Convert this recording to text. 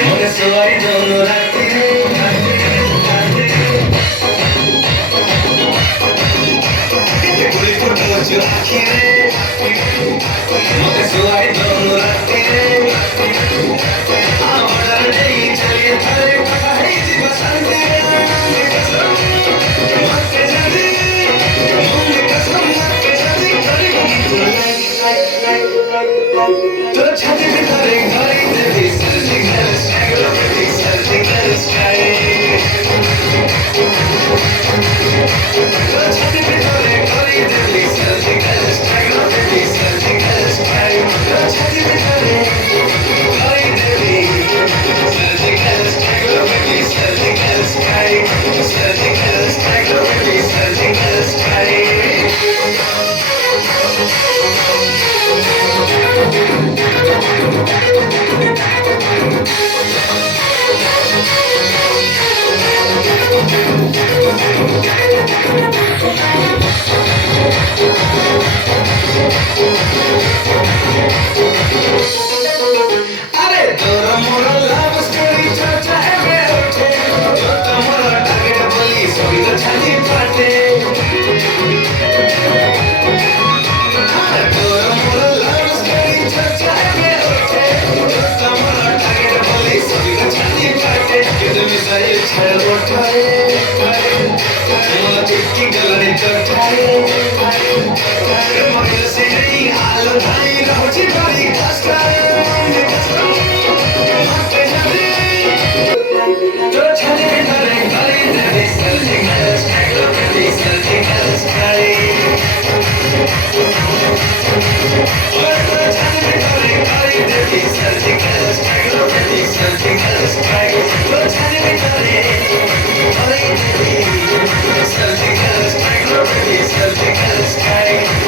মনে সবাই জন্য রাখতে গুলি ফুটো রাখি রে মনে সবাই জন্য রাখতে আমার নেই চলিয়ে ধরে পাহাড়ি জীব শান্তি মাকে জানি মনে কসম মাকে জানি করি তোর ছাতি ভিতরে ঘরে দেবি সার্জিক্যাল স্ট্রাগল দেবি সার্জিক্যাল স্ট্রাইক তোর ছাতি ভিতরে ঘরে দেবি সার্জিক্যাল স্ট্রাগল দেবি সার্জিক্যাল স্ট্রাইক তোর ছাতি ভিতরে ঘরে দেবি সার্জিক্যাল স্ট্রাগল দেবি সার্জিক্যাল স্ট্রাইক সার্জিক্যাল স্ট্রাগল দেবি সার্জিক্যাল স্ট্রাইক আরে তোরা মোরা লাভ স্টোরি চর্চা হবে ওঠে তোরা মোরা টার্গেট বলি সবই তো ছাতি পাটে আরে তোরা মোরা লাভ স্টোরি চর্চা হবে ওঠে তোরা মোরা টার্গেট বলি সবই তো ছাতি পাটে কিন্তু মিসাইল ছেড়ে ওঠায় মোরা দেখি গলারে চটায় মনে সে নেই আলো ধাই রহছি বাড়ি কাস্টায় তোর ছাতি ভিতরে ঘরে দেবি সার্জিক্যাল স্ট্রাইক দেবি সার্জিক্যাল স্ট্রাইক তোর ছাতি ভিতরে ঘরে দেবি সার্জিক্যাল স্ট্রাইক দেবি সার্জিক্যাল স্ট্রাইক তোর ছাতি ভিতরে ঘরে দেবি সার্জিক্যাল স্ট্রাইক দেবি সার্জিক্যাল স্ট্রাইক